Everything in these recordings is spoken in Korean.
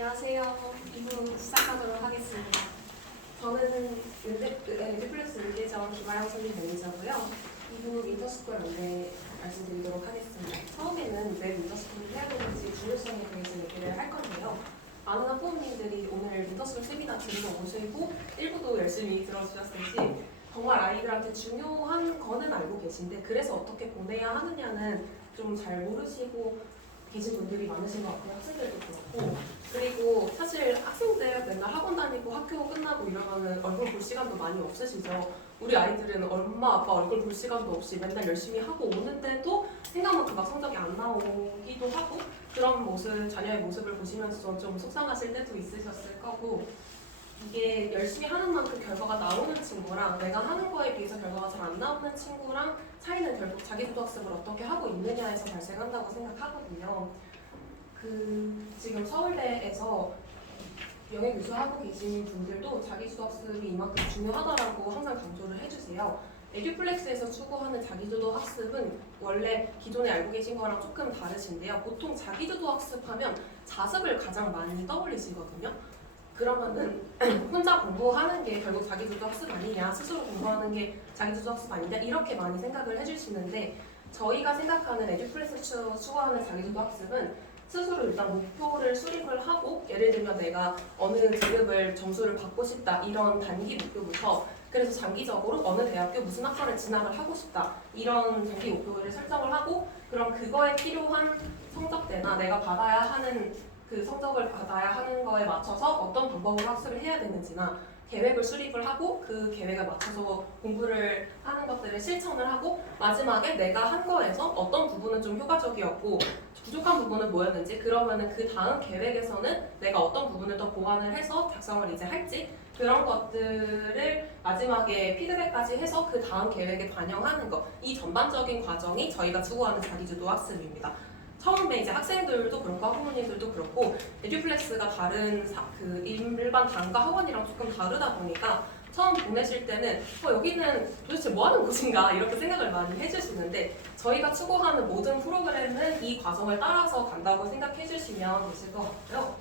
안녕하세요. 2부 시작하도록 하겠습니다. 저는 에듀플렉스 연계자원 김아영 선임 매니저고요. 2부 윈터스쿨 안내 말씀드리도록 하겠습니다. 처음에는 왜 윈터스쿨을 해야 되는지 중요성에 대해서 얘기를 할 건데요. 많은 학부모님들이 오늘 윈터스쿨 세미나 들으러 오시고 1부도 열심히 들어주셨을지 정말 아이들한테 중요한 거는 알고 계신데 그래서 어떻게 보내야 하느냐는 좀 잘 모르시고 계신 분들이 많으신 것 같아요. 학생들도 그렇고. 그리고 사실 학생들 맨날 학원 다니고 학교 끝나고 이러면 얼굴 볼 시간도 많이 없으시죠. 우리 아이들은 엄마 아빠 얼굴 볼 시간도 없이 맨날 열심히 하고 오는데도 생각만큼 막 성적이 안 나오기도 하고 그런 모습, 자녀의 모습을 보시면서 좀 속상하실 때도 있으셨을 거고 이게 열심히 하는 만큼 결과가 나오는 친구랑 내가 하는 거에 비해서 결과가 잘 안 나오는 친구랑 차이는 결국 자기주도학습을 어떻게 하고 있느냐에서 발생한다고 생각하거든요. 지금 서울대에서 명예교수 하고 계신 분들도 자기주도학습이 이만큼 중요하다라고 항상 강조를 해주세요. 에듀플렉스에서 추구하는 자기주도 학습은 원래 기존에 알고 계신 거랑 조금 다르신데요. 보통 자기주도 학습하면 자습을 가장 많이 떠올리시거든요. 그러면은 혼자 공부하는 게 결국 자기주도 학습 아니냐, 스스로 공부하는 게 자기주도 학습 아니냐 이렇게 많이 생각을 해주시는데 저희가 생각하는 에듀플렉스에서 추구하는 자기주도 학습은 스스로 일단 목표를 수립을 하고 예를 들면 내가 어느 직급을 점수를 받고 싶다 이런 단기 목표부터 그래서 장기적으로 어느 대학교 무슨 학과를 진학을 하고 싶다 이런 단기 목표를 설정을 하고 그럼 그거에 필요한 성적대나 내가 받아야 하는 그 성적을 받아야 하는 거에 맞춰서 어떤 방법으로 학습을 해야 되는지나 계획을 수립을 하고 그 계획에 맞춰서 공부를 하는 것들을 실천을 하고 마지막에 내가 한 거에서 어떤 부분은 좀 효과적이었고 부족한 부분은 뭐였는지 그러면은 그 다음 계획에서는 내가 어떤 부분을 더 보완을 해서 작성을 이제 할지 그런 것들을 마지막에 피드백까지 해서 그 다음 계획에 반영하는 것 이 전반적인 과정이 저희가 추구하는 자기주도 학습입니다. 처음에 이제 학생들도 그렇고 학부모님들도 그렇고 에듀플렉스가 다른 그 일반 단과 학원이랑 조금 다르다 보니까 처음 보내실 때는 여기는 도대체 뭐 하는 곳인가 이렇게 생각을 많이 해주시는데 저희가 추구하는 모든 프로그램은 이 과정을 따라서 간다고 생각해 주시면 되실 것 같고요.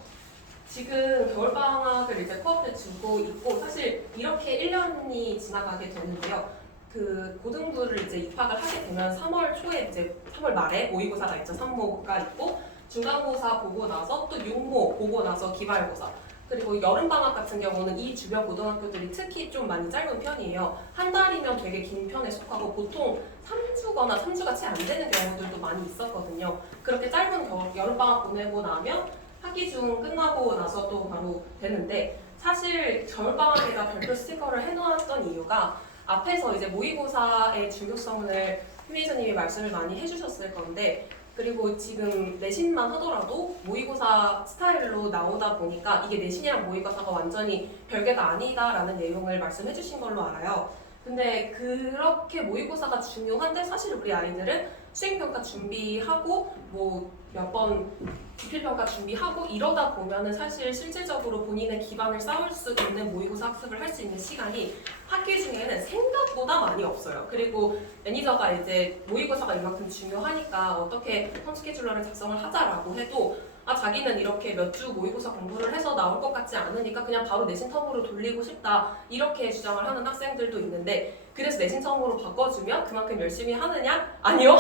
지금 겨울방학을 이제 코앞에 두고 있고 사실 이렇게 1년이 지나가게 되는데요. 그 고등부를 이제 입학을 하게 되면 3월 초에 이제 3월 말에 모의고사가 있죠. 3모가 있고 중간고사 보고 나서 또 6모 보고 나서 기말고사 그리고 여름방학 같은 경우는 이 주변 고등학교들이 특히 좀 많이 짧은 편이에요. 한 달이면 되게 긴 편에 속하고 보통 3주거나 3주가 채 안 되는 경우들도 많이 있었거든요. 그렇게 짧은 여름방학 보내고 나면 학기 중 끝나고 나서 또 바로 되는데 사실 겨울방학에다 별표 스티커를 해놓았던 이유가 앞에서 이제 모의고사의 중요성을 휴미자님이 말씀을 많이 해주셨을 건데 그리고 지금 내신만 하더라도 모의고사 스타일로 나오다 보니까 이게 내신이랑 모의고사가 완전히 별개가 아니다라는 내용을 말씀해 주신 걸로 알아요. 근데 그렇게 모의고사가 중요한데 사실 우리 아이들은 수행평가 준비하고 뭐 몇 번 기필평가 준비하고 이러다 보면은 사실 실질적으로 본인의 기반을 쌓을 수 있는 모의고사 학습을 할 수 있는 시간이 학기 중에는 생각보다 많이 없어요. 그리고 매니저가 이제 모의고사가 이만큼 중요하니까 어떻게 텀 스케줄러를 작성을 하자라고 해도 자기는 이렇게 몇 주 모의고사 공부를 해서 나올 것 같지 않으니까 그냥 바로 내신 텀으로 돌리고 싶다 이렇게 주장을 하는 학생들도 있는데 그래서 내신 텀으로 바꿔주면 그만큼 열심히 하느냐? 아니요.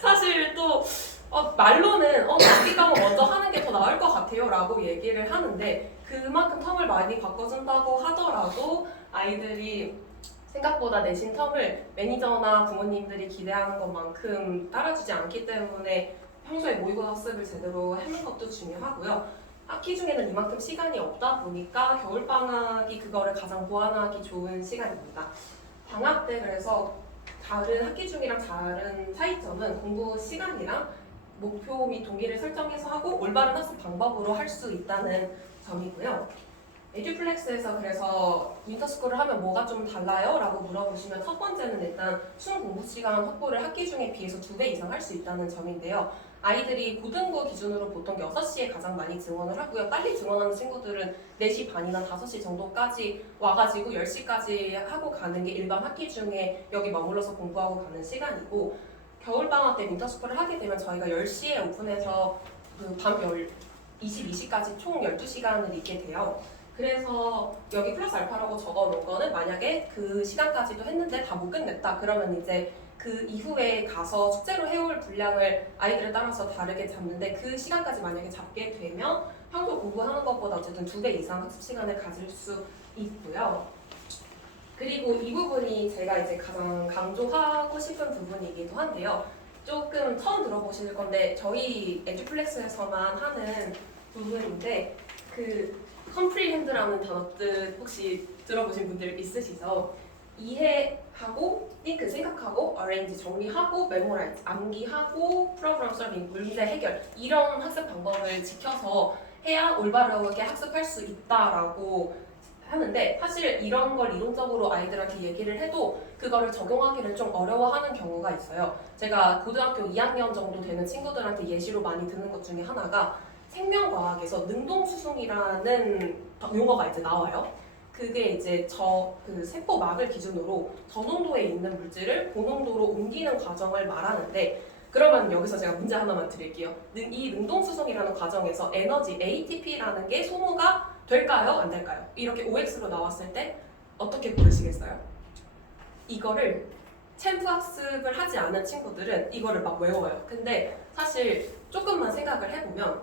사실 또 말로는 단기 과목 먼저 하는 게 더 나을 것 같아요 라고 얘기를 하는데 그만큼 텀을 많이 바꿔준다고 하더라도 아이들이 생각보다 내신 텀을 매니저나 부모님들이 기대하는 것만큼 따라주지 않기 때문에 평소에 모의고사 학습을 제대로 하는 것도 중요하고요. 학기 중에는 이만큼 시간이 없다 보니까 겨울방학이 그거를 가장 보완하기 좋은 시간입니다. 방학 때 그래서 다른 학기 중이랑 다른 차이점은 공부 시간이랑 목표 및 동기를 설정해서 하고 올바른 학습 방법으로 할 수 있다는 점이고요. 에듀플렉스에서 그래서 윈터스쿨을 하면 뭐가 좀 달라요? 라고 물어보시면 첫 번째는 일단 순 공부 시간 확보를 학기 중에 비해서 2배 이상 할 수 있다는 점인데요. 아이들이 고등부 기준으로 보통 6시에 가장 많이 증원을 하고요. 빨리 증원하는 친구들은 4시 반이나 5시 정도까지 와가지고 10시까지 하고 가는 게 일반 학기 중에 여기 머물러서 공부하고 가는 시간이고 겨울방학 때 윈터스쿨을 하게 되면 저희가 10시에 오픈해서 밤 22시까지 총 12시간을 있게 돼요. 그래서 여기 플러스 알파라고 적어 놓은 거는 만약에 그 시간까지도 했는데 다 못 끝냈다 그러면 이제 그 이후에 가서 숙제로 해올 분량을 아이들에 따라서 다르게 잡는데 그 시간까지 만약에 잡게 되면 평소 공부하는 것보다 어쨌든 2배 이상 학습 시간을 가질 수 있고요. 그리고 이 부분이 제가 이제 가장 강조하고 싶은 부분이기도 한데요. 조금 처음 들어보실 건데 저희 에듀플렉스에서만 하는 부분인데 그 컴프리헨드라는 단어 뜻 혹시 들어보신 분들 있으시죠? 이해하고, think 생각하고, arrange 정리하고, memorize 암기하고, problem solving 문제 해결 이런 학습 방법을 지켜서 해야 올바르게 학습할 수 있다라고 하는데 사실 이런 걸 이론적으로 아이들한테 얘기를 해도 그거를 적용하기를 좀 어려워하는 경우가 있어요. 제가 고등학교 2학년 정도 되는 친구들한테 예시로 많이 드는 것 중에 하나가 생명과학에서 능동수송이라는 용어가 이제 나와요. 그게 이제 그 세포막을 기준으로 저농도에 있는 물질을 고농도로 옮기는 과정을 말하는데 그러면 여기서 제가 문제 하나만 드릴게요. 이 능동수송이라는 과정에서 에너지 ATP라는 게 소모가 될까요? 안 될까요? 이렇게 OX로 나왔을 때 어떻게 고르시겠어요? 이거를 챔프 학습을 하지 않은 친구들은 이거를 막 외워요. 근데 사실 조금만 생각을 해보면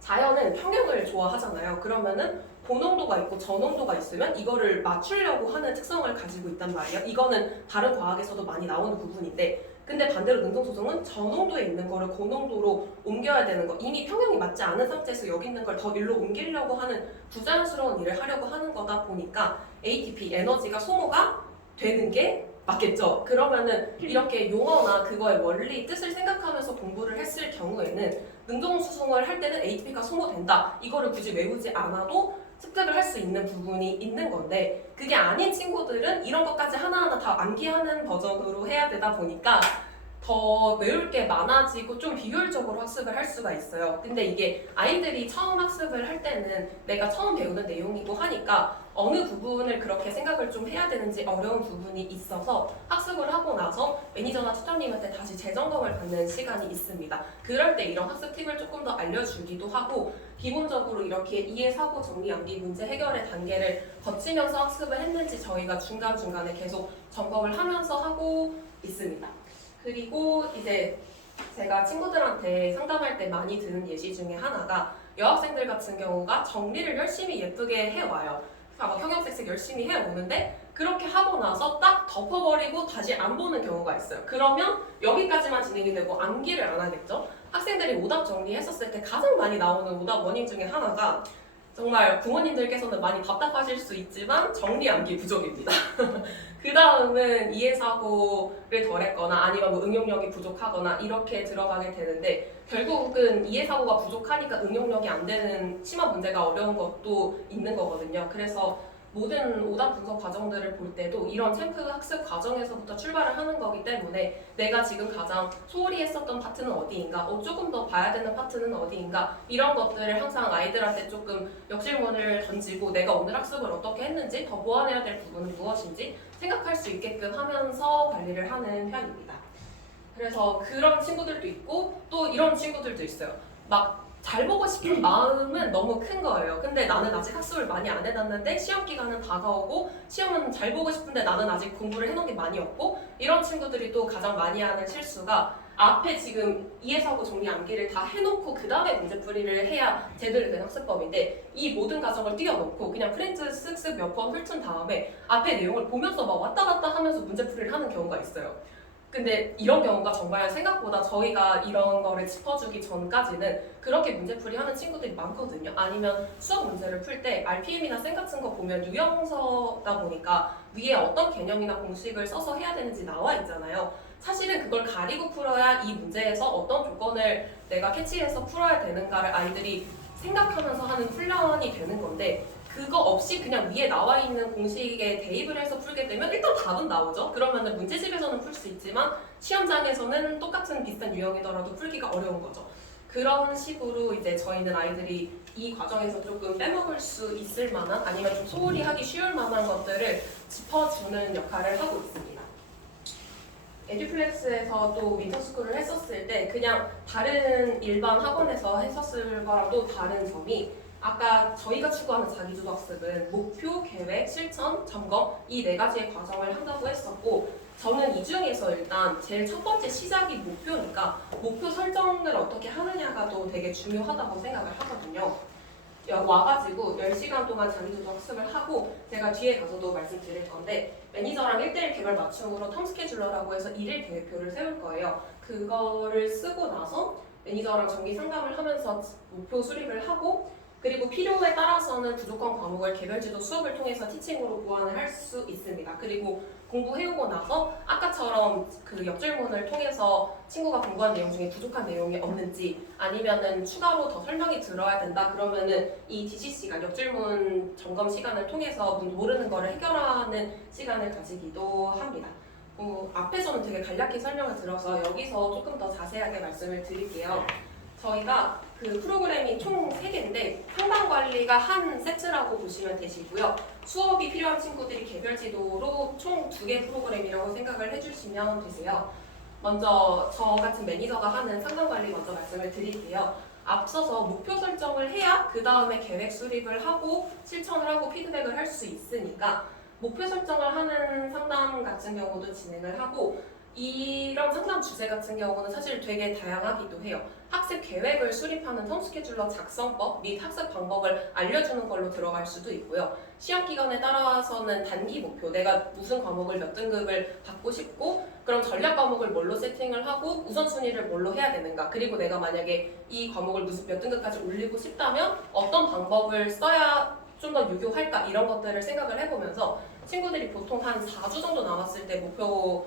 자연은 평형을 좋아하잖아요. 그러면은 고농도가 있고 저농도가 있으면 이거를 맞추려고 하는 특성을 가지고 있단 말이에요. 이거는 다른 과학에서도 많이 나오는 부분인데 근데 반대로 능동소송은 저농도에 있는 거를 고농도로 옮겨야 되는 거 이미 평형이 맞지 않은 상태에서 여기 있는 걸 더 일로 옮기려고 하는 부자연스러운 일을 하려고 하는 거다 보니까 ATP 에너지가 소모가 되는 게 맞겠죠. 그러면은 이렇게 용어나 그거의 원리 뜻을 생각하면서 공부를 했을 경우에는 능동수송을 할 때는 ATP가 소모된다. 이거를 굳이 외우지 않아도 습득을 할 수 있는 부분이 있는 건데 그게 아닌 친구들은 이런 것까지 하나하나 다 암기하는 버전으로 해야 되다 보니까 더 외울 게 많아지고 좀 비효율적으로 학습을 할 수가 있어요. 근데 이게 아이들이 처음 학습을 할 때는 내가 처음 배우는 내용이고 하니까 어느 부분을 그렇게 생각을 좀 해야 되는지 어려운 부분이 있어서 학습을 하고 나서 매니저나 투터님한테 다시 재점검을 받는 시간이 있습니다. 그럴 때 이런 학습 팁을 조금 더 알려주기도 하고 기본적으로 이렇게 이해사고 정리 암기 문제 해결의 단계를 거치면서 학습을 했는지 저희가 중간중간에 계속 점검을 하면서 하고 있습니다. 그리고 이제 제가 친구들한테 상담할 때 많이 드는 예시 중에 하나가 여학생들 같은 경우가 정리를 열심히 예쁘게 해와요. 막 형형색색 열심히 해오는데 그렇게 하고 나서 딱 덮어버리고 다시 안 보는 경우가 있어요. 그러면 여기까지만 진행이 되고 암기를 안 하겠죠? 학생들이 오답 정리했었을 때 가장 많이 나오는 오답 원인 중에 하나가 정말 부모님들께서는 많이 답답하실 수 있지만 정리 암기 부족입니다. 그 다음은 이해사고를 덜했거나 아니면 뭐 응용력이 부족하거나 이렇게 들어가게 되는데 결국은 이해사고가 부족하니까 응용력이 안 되는 심한 문제가 어려운 것도 있는 거거든요. 그래서 모든 오답 분석 과정들을 볼 때도 이런 챔프 학습 과정에서부터 출발을 하는 거기 때문에 내가 지금 가장 소홀히 했었던 파트는 어디인가, 조금 더 봐야 되는 파트는 어디인가 이런 것들을 항상 아이들한테 조금 역질문을 던지고 내가 오늘 학습을 어떻게 했는지 더 보완해야 될 부분은 무엇인지 생각할 수 있게끔 하면서 관리를 하는 편입니다. 그래서 그런 친구들도 있고 또 이런 친구들도 있어요. 막 잘 보고 싶은 마음은 너무 큰 거예요. 근데 나는 아직 학습을 많이 안 해놨는데 시험 기간은 다가오고 시험은 잘 보고 싶은데 나는 아직 공부를 해놓은 게 많이 없고 이런 친구들이 또 가장 많이 하는 실수가 앞에 지금 이해사고 정리 암기를 다 해놓고 그 다음에 문제풀이를 해야 제대로 된 학습법인데 이 모든 과정을 띄워놓고 그냥 프린트 쓱쓱 몇 번 훑은 다음에 앞에 내용을 보면서 막 왔다 갔다 하면서 문제풀이를 하는 경우가 있어요. 근데 이런 경우가 정말 생각보다 저희가 이런 거를 짚어주기 전까지는 그렇게 문제풀이 하는 친구들이 많거든요. 아니면 수학 문제를 풀 때 RPM이나 쌤 같은 거 보면 유형서다 보니까 위에 어떤 개념이나 공식을 써서 해야 되는지 나와 있잖아요. 사실은 그걸 가리고 풀어야 이 문제에서 어떤 조건을 내가 캐치해서 풀어야 되는가를 아이들이 생각하면서 하는 훈련이 되는 건데 그거 없이 그냥 위에 나와 있는 공식에 대입을 해서 풀게 되면 일단 답은 나오죠. 그러면은 문제집에서는 풀 수 있지만 시험장에서는 똑같은 비슷한 유형이더라도 풀기가 어려운 거죠. 그런 식으로 이제 저희는 아이들이 이 과정에서 조금 빼먹을 수 있을 만한 아니면 좀 소홀히 하기 쉬울 만한 것들을 짚어주는 역할을 하고 있습니다. 에듀플렉스에서 또 윈터스쿨을 했었을 때 그냥 다른 일반 학원에서 했었을 거랑 또 다른 점이 아까 저희가 추구하는 자기주도학습은 목표, 계획, 실천, 점검 이 네 가지의 과정을 한다고 했었고 저는 이 중에서 일단 제일 첫 번째 시작이 목표니까 목표 설정을 어떻게 하느냐가 또 되게 중요하다고 생각을 하거든요. 와가지고 10시간 동안 자기주도 학습을 하고 제가 뒤에 가서도 말씀드릴 건데 매니저랑 1대1 개별 맞춤으로 텀 스케줄러라고 해서 일일 계획표를 세울 거예요. 그거를 쓰고 나서 매니저랑 정기 상담을 하면서 목표 수립을 하고 그리고 필요에 따라서는 부족한 과목을 개별지도 수업을 통해서 티칭으로 보완을 할 수 있습니다. 그리고 공부해오고 나서 아까처럼 그 역질문을 통해서 친구가 공부한 내용 중에 부족한 내용이 없는지 아니면은 추가로 더 설명이 들어야 된다 그러면은 이 DC 시간 역질문 점검 시간을 통해서 모르는 거를 해결하는 시간을 가지기도 합니다. 앞에서는 되게 간략히 설명을 들어서 여기서 조금 더 자세하게 말씀을 드릴게요. 저희가 그 프로그램이 총 3개인데 상담 관리가 한 세트라고 보시면 되시고요. 수업이 필요한 친구들이 개별 지도로 총 2개 프로그램이라고 생각을 해주시면 되세요. 먼저 저 같은 매니저가 하는 상담 관리 먼저 말씀을 드릴게요. 앞서서 목표 설정을 해야 그 다음에 계획 수립을 하고 실천을 하고 피드백을 할 수 있으니까 목표 설정을 하는 상담 같은 경우도 진행을 하고 이런 상담 주제 같은 경우는 사실 되게 다양하기도 해요. 학습 계획을 수립하는 텀 스케줄러 작성법 및 학습 방법을 알려주는 걸로 들어갈 수도 있고요. 시험 기간에 따라서는 단기 목표, 내가 무슨 과목을 몇 등급을 받고 싶고 그럼 전략 과목을 뭘로 세팅을 하고 우선순위를 뭘로 해야 되는가 그리고 내가 만약에 이 과목을 무슨 몇 등급까지 올리고 싶다면 어떤 방법을 써야 좀 더 유효할까 이런 것들을 생각을 해보면서 친구들이 보통 한 4주 정도 남았을 때 목표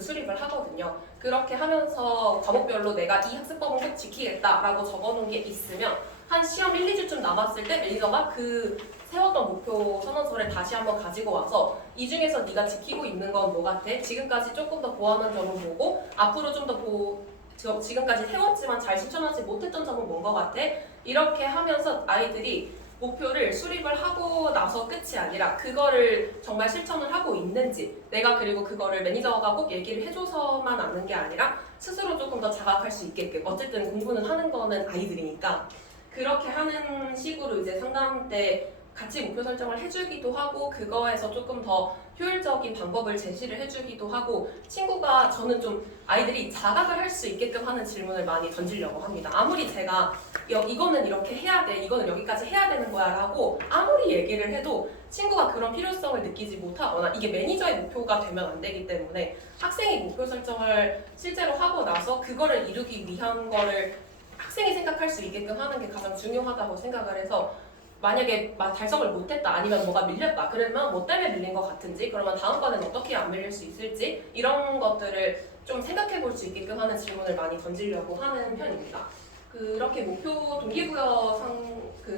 수립을 하거든요. 그렇게 하면서 과목별로 내가 이 학습법은 꼭 지키겠다라고 적어놓은 게 있으면 한 시험 1, 2주쯤 남았을 때 매니저가 그 세웠던 목표 선언서를 다시 한번 가지고 와서 이 중에서 네가 지키고 있는 건 뭐 같아? 지금까지 조금 더 보완한 점은 뭐고 앞으로 좀 더 지금까지 세웠지만 잘 실천하지 못했던 점은 뭔 것 같아? 이렇게 하면서 아이들이 목표를 수립을 하고 나서 끝이 아니라 그거를 정말 실천을 하고 있는지 내가 그리고 그거를 매니저가 꼭 얘기를 해줘서만 아는 게 아니라 스스로 조금 더 자각할 수 있게끔 어쨌든 공부는 하는 거는 아이들이니까 그렇게 하는 식으로 이제 상담 때 같이 목표 설정을 해주기도 하고 그거에서 조금 더 효율적인 방법을 제시를 해주기도 하고 친구가 저는 좀 아이들이 자각을 할 수 있게끔 하는 질문을 많이 던지려고 합니다. 아무리 제가 이거는 이렇게 해야 돼, 이거는 여기까지 해야 되는 거야 라고 아무리 얘기를 해도 친구가 그런 필요성을 느끼지 못하거나 이게 매니저의 목표가 되면 안 되기 때문에 학생이 목표 설정을 실제로 하고 나서 그거를 이루기 위한 거를 학생이 생각할 수 있게끔 하는 게 가장 중요하다고 생각을 해서 만약에 달성을 못했다 아니면 뭐가 밀렸다 그러면 뭐 때문에 밀린 것 같은지 그러면 다음번에는 어떻게 안 밀릴 수 있을지 이런 것들을 좀 생각해 볼 수 있게끔 하는 질문을 많이 던지려고 하는 편입니다. 그렇게 목표 동기부여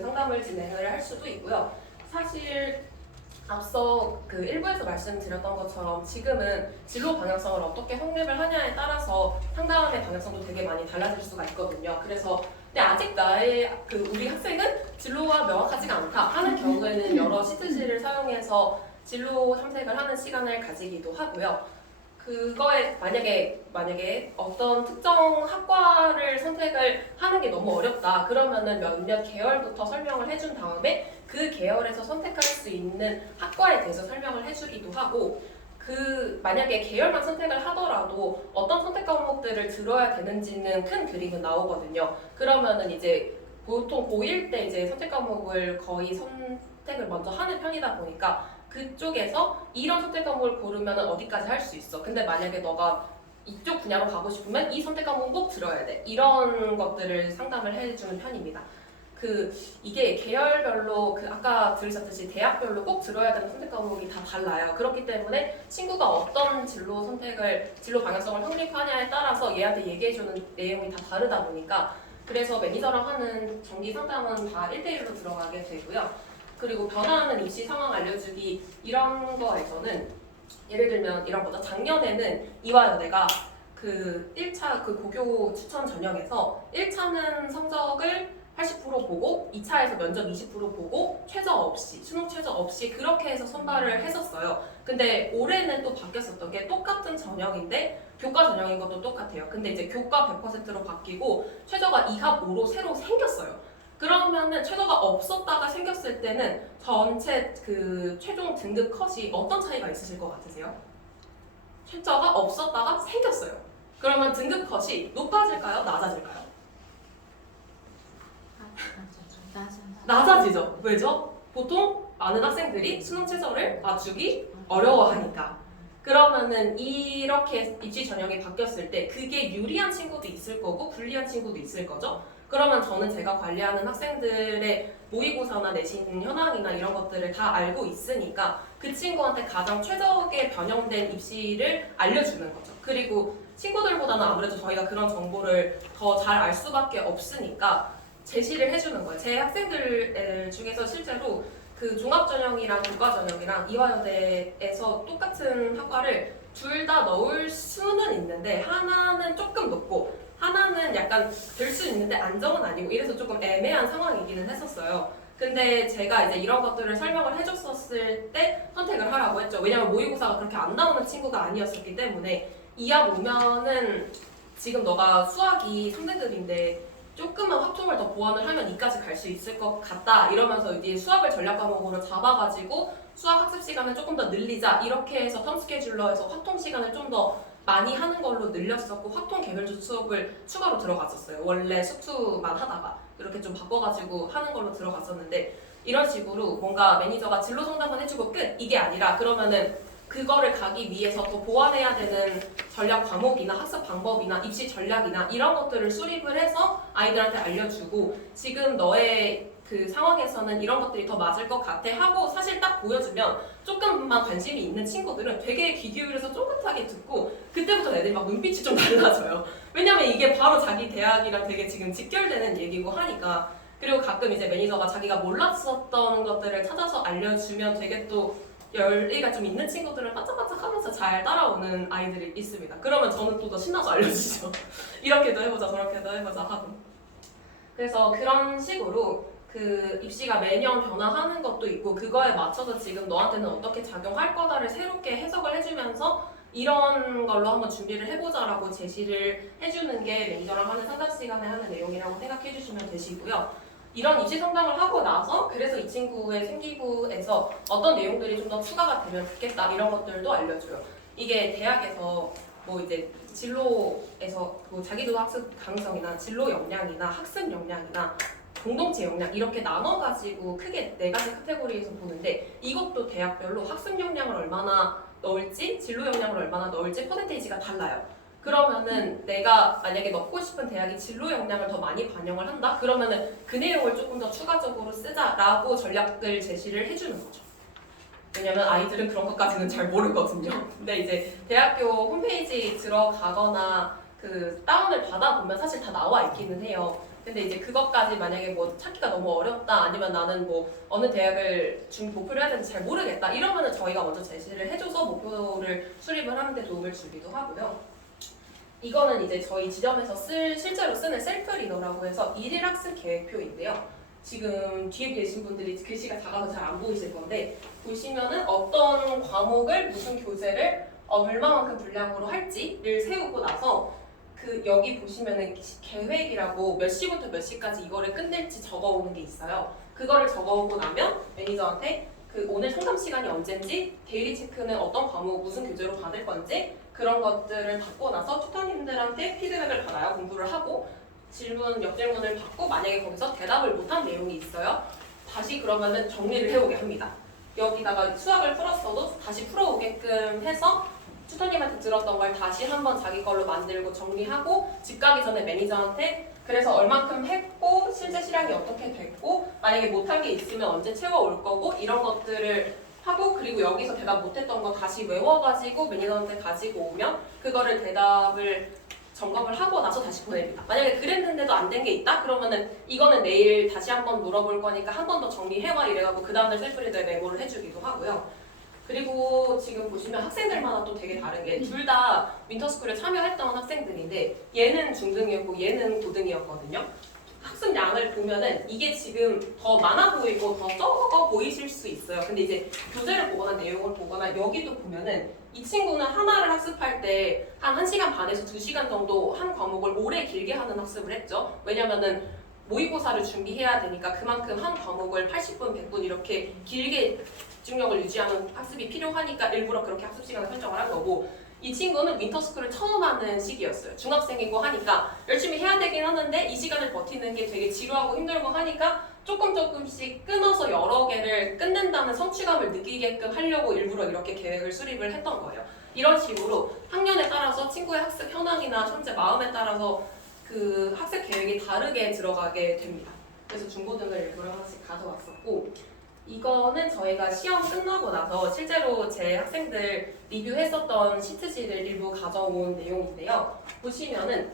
상담을 진행을 할 수도 있고요. 사실 앞서 그 1부에서 말씀드렸던 것처럼 지금은 진로 방향성을 어떻게 확립을 하냐에 따라서 상담의 방향성도 되게 많이 달라질 수가 있거든요. 그래서 근데 아직 우리 학생은 진로가 명확하지가 않다 하는 경우에는 여러 시트지를 사용해서 진로 탐색을 하는 시간을 가지기도 하고요. 그거에 만약에 어떤 특정 학과를 선택을 하는 게 너무 어렵다 그러면은 몇몇 계열부터 설명을 해준 다음에 그 계열에서 선택할 수 있는 학과에 대해서 설명을 해주기도 하고 만약에 계열만 선택을 하더라도 어떤 선택 과목들을 들어야 되는지는 큰 그림은 나오거든요. 그러면은 이제 보통 고1 때 이제 선택 과목을 거의 선택을 먼저 하는 편이다 보니까 그쪽에서 이런 선택 과목을 고르면 어디까지 할 수 있어. 근데 만약에 너가 이쪽 분야로 가고 싶으면 이 선택 과목은 꼭 들어야 돼. 이런 것들을 상담을 해주는 편입니다. 이게 계열별로 아까 들으셨듯이 대학별로 꼭 들어야 되는 선택 과목이 다 달라요. 그렇기 때문에 친구가 어떤 진로 방향성을 확립하냐에 따라서 얘한테 얘기해주는 내용이 다 다르다 보니까 그래서 매니저랑 하는 정기 상담은 다 1대1로 들어가게 되고요. 그리고 변화하는 입시 상황 알려주기 이런 거에서는 예를 들면 이런 거죠. 작년에는 이화여대가 1차 고교 추천 전형에서 1차는 성적을 80% 보고 2차에서 면접 20% 보고 최저 없이 수능 최저 없이 그렇게 해서 선발을 했었어요. 근데 올해는 또 바뀌었었던 게 똑같은 전형인데 교과 전형인 것도 똑같아요. 근데 이제 교과 100%로 바뀌고 최저가 2합 5로 새로 생겼어요. 그러면은 최저가 없었다가 생겼을 때는 전체 그 최종 등급 컷이 어떤 차이가 있으실 것 같으세요? 최저가 없었다가 생겼어요. 그러면 등급 컷이 높아질까요? 낮아질까요? 낮아지죠. 왜죠? 보통 많은 학생들이 수능 최저를 맞추기 어려워하니까. 그러면은 이렇게 입시 전형이 바뀌었을 때 그게 유리한 친구도 있을 거고 불리한 친구도 있을 거죠. 그러면 저는 제가 관리하는 학생들의 모의고사나 내신 현황이나 이런 것들을 다 알고 있으니까 그 친구한테 가장 최적의 변형된 입시를 알려주는 거죠. 그리고 친구들보다는 아무래도 저희가 그런 정보를 더 잘 알 수밖에 없으니까 제시를 해주는 거예요. 제 학생들 중에서 실제로 그 종합전형이랑 교과전형이랑 이화여대에서 똑같은 학과를 둘 다 넣을 수는 있는데 하나는 조금 높고 하나는 약간 될 수 있는데 안정은 아니고 이래서 조금 애매한 상황이기는 했었어요. 근데 제가 이제 이런 것들을 설명을 해줬었을 때 선택을 하라고 했죠. 왜냐면 모의고사가 그렇게 안 나오는 친구가 아니었었기 때문에 2합 오면은 지금 너가 수학이 3등급인데 조금만 확통을 더 보완을 하면 2까지 갈 수 있을 것 같다 이러면서 이제 수학을 전략 과목으로 잡아가지고 수학 학습 시간을 조금 더 늘리자 이렇게 해서 텀 스케줄러에서 확통 시간을 좀 더 많이 하는 걸로 늘렸었고 확통 개별주 수업을 추가로 들어갔었어요. 원래 수투만 하다가 이렇게 좀 바꿔가지고 하는 걸로 들어갔었는데 이런 식으로 뭔가 매니저가 진로 상담만 해주고 끝 이게 아니라 그러면은 그거를 가기 위해서 더 보완해야 되는 전략 과목이나 학습 방법이나 입시 전략이나 이런 것들을 수립을 해서 아이들한테 알려주고 지금 너의 그 상황에서는 이런 것들이 더 맞을 것 같아 하고 사실 딱 보여주면 조금만 관심이 있는 친구들은 되게 귀 기울여서 쫑긋하게 듣고 그때부터 애들이 막 눈빛이 좀 달라져요. 왜냐면 이게 바로 자기 대학이랑 되게 지금 직결되는 얘기고 하니까. 그리고 가끔 이제 매니저가 자기가 몰랐었던 것들을 찾아서 알려주면 되게 또 열의가 좀 있는 친구들은 반짝반짝하면서 잘 따라오는 아이들이 있습니다. 그러면 저는 또 더 신나서 알려주죠. 이렇게도 해보자 저렇게도 해보자 하고. 그래서 그런 식으로 그 입시가 매년 변화하는 것도 있고 그거에 맞춰서 지금 너한테는 어떻게 작용할 거다를 새롭게 해석을 해주면서 이런 걸로 한번 준비를 해보자라고 제시를 해주는 게 매니저랑 하는 상담 시간에 하는 내용이라고 생각해 주시면 되시고요. 이런 입시 상담을 하고 나서 그래서 이 친구의 생기부에서 어떤 내용들이 좀 더 추가가 되면 좋겠다 이런 것들도 알려줘요. 이게 대학에서 뭐 이제 진로에서 뭐 자기주도 학습 가능성이나 진로 역량이나 학습 역량이나 공동체 역량 이렇게 나눠가지고 크게 4가지 카테고리에서 보는데 이것도 대학별로 학습 역량을 얼마나 넣을지 진로 역량을 얼마나 넣을지 퍼센테이지가 달라요. 그러면은 내가 만약에 넣고 싶은 대학이 진로 역량을 더 많이 반영을 한다? 그러면은 그 내용을 조금 더 추가적으로 쓰자라고 전략을 제시를 해주는 거죠. 왜냐면 아이들은 그런 것까지는 잘 모르거든요. 근데 이제 대학교 홈페이지 들어가거나 그 다운을 받아보면 사실 다 나와 있기는 해요. 근데 이제 그것까지 만약에 뭐 찾기가 너무 어렵다 아니면 나는 뭐 어느 대학을 목표로 해야 되는지 잘 모르겠다 이러면은 저희가 먼저 제시를 해줘서 목표를 수립을 하는 데 도움을 주기도 하고요. 이거는 이제 저희 지점에서 실제로 쓰는 셀프 리더라고 해서 일일 학습 계획표인데요. 지금 뒤에 계신 분들이 글씨가 작아서 잘 안 보이실 건데 보시면은 어떤 과목을 무슨 교재를 얼마만큼 분량으로 할지를 세우고 나서 그 여기 보시면은 계획이라고 몇 시부터 몇 시까지 이거를 끝낼지 적어오는 게 있어요. 그거를 적어오고 나면 매니저한테 그 오늘 상담 시간이 언젠지 데일리 체크는 어떤 과목 무슨 교재로 받을 건지 그런 것들을 받고 나서 튜터님들한테 피드백을 받아요. 공부를 하고 질문, 역질문을 받고 만약에 거기서 대답을 못한 내용이 있어요. 다시 그러면은 정리를 해오게 합니다. 여기다가 수학을 풀었어도 다시 풀어오게끔 해서 튜터님한테 들었던 걸 다시 한번 자기 걸로 만들고 정리하고 집 가기 전에 매니저한테 그래서 얼만큼 했고 실제 실행이 어떻게 됐고 만약에 못한 게 있으면 언제 채워올 거고 이런 것들을 하고 그리고 여기서 대답 못했던 거 다시 외워가지고 매니저한테 가지고 오면 그거를 대답을 점검을 하고 나서 다시 보냅니다. 만약에 그랬는데도 안 된 게 있다? 그러면은 이거는 내일 다시 한번 물어볼 거니까 한 번 더 정리해와 이래가지고 그 다음날 셀프리더에 메모를 해주기도 하고요. 그리고 지금 보시면 학생들마다 또 되게 다른 게 둘 다 윈터스쿨에 참여했던 학생들인데 얘는 중등이었고 얘는 고등이었거든요. 학습 양 양을 보면은 이게 지금 더 많아 보이고 더 적어 보이실 수 있어요. 근데 이제 교재를 보거나 내용을 보거나 여기도 보면은 이 친구는 하나를 학습할 때 한 1시간 반에서 2시간 정도 한 과목을 오래 길게 하는 학습을 했죠. 왜냐면은 모의고사를 준비해야 되니까 그만큼 한 과목을 80분, 100분 이렇게 길게 집중력을 유지하는 학습이 필요하니까 일부러 그렇게 학습 시간을 설정을 한 거고, 이 친구는 윈터스쿨을 처음 하는 시기였어요. 중학생이고 하니까 열심히 해야 되긴 하는데 이 시간을 버티는 게 되게 지루하고 힘들고 하니까 조금씩 끊어서 여러 개를 끝낸다는 성취감을 느끼게끔 하려고 일부러 이렇게 계획을 수립을 했던 거예요. 이런 식으로 학년에 따라서 친구의 학습 현황이나 현재 마음에 따라서 그 학습 계획이 다르게 들어가게 됩니다. 그래서 중고등을 일부러 하나씩 가져왔었고, 이거는 저희가 시험 끝나고 나서 실제로 제 학생들 리뷰했었던 시트지를 일부 가져온 내용인데요. 보시면은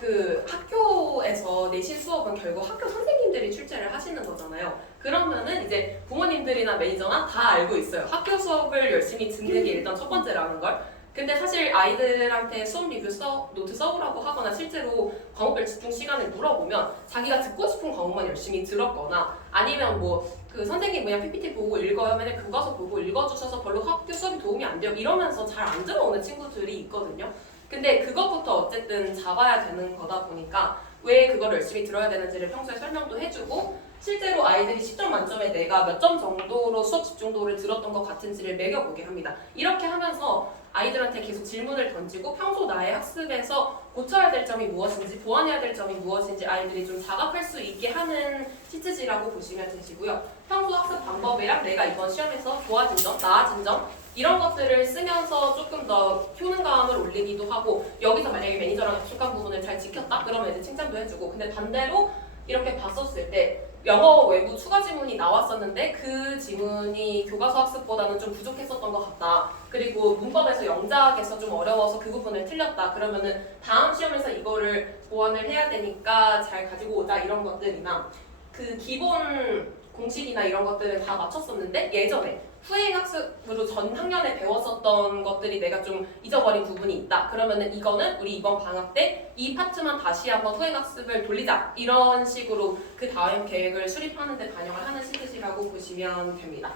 그 학교에서 내신 수업은 결국 학교 선생님들이 출제를 하시는 거잖아요. 그러면은 이제 부모님들이나 매니저나 다 알고 있어요. 학교 수업을 열심히 듣는 게 일단 첫 번째라는 걸. 근데 사실 아이들한테 수업 리뷰 노트 써오라고 하거나 실제로 과목별 집중 시간을 물어보면 자기가 듣고 싶은 과목만 열심히 들었거나 아니면 뭐 그 선생님 그냥 PPT 보고 읽어요. 맨날 교과서 보고 읽어주셔서 별로 학교 수업이 도움이 안 돼요. 이러면서 잘 안 들어오는 친구들이 있거든요. 근데 그것부터 어쨌든 잡아야 되는 거다 보니까 왜 그걸 열심히 들어야 되는지를 평소에 설명도 해주고, 실제로 아이들이 10점 만점에 내가 몇 점 정도로 수업 집중도를 들었던 것 같은지를 매겨보게 합니다. 이렇게 하면서 아이들한테 계속 질문을 던지고 평소 나의 학습에서 고쳐야 될 점이 무엇인지, 보완해야 될 점이 무엇인지 아이들이 좀 자각할 수 있게 하는 시트지라고 보시면 되시고요. 평소 학습 방법이랑 내가 이번 시험에서 좋아진 점, 나아진 점 이런 것들을 쓰면서 조금 더 효능감을 올리기도 하고, 여기서 만약에 매니저랑 약속한 부분을 잘 지켰다? 그러면 이제 칭찬도 해주고, 근데 반대로 이렇게 봤었을 때 영어 외부 추가 지문이 나왔었는데 그 지문이 교과서 학습보다는 좀 부족했었던 것 같다. 그리고 문법에서 영작에서 좀 어려워서 그 부분을 틀렸다. 그러면은 다음 시험에서 이거를 보완을 해야 되니까 잘 가지고 오자, 이런 것들이나 그 기본 공식이나 이런 것들을 다 맞췄었는데 예전에 후행 학습으로 전 학년에 배웠었던 것들이 내가 좀 잊어버린 부분이 있다. 그러면은 이거는 우리 이번 방학 때 이 파트만 다시 한번 후행 학습을 돌리자. 이런 식으로 그 다음 계획을 수립하는 데 반영을 하는 시트지라고 보시면 됩니다.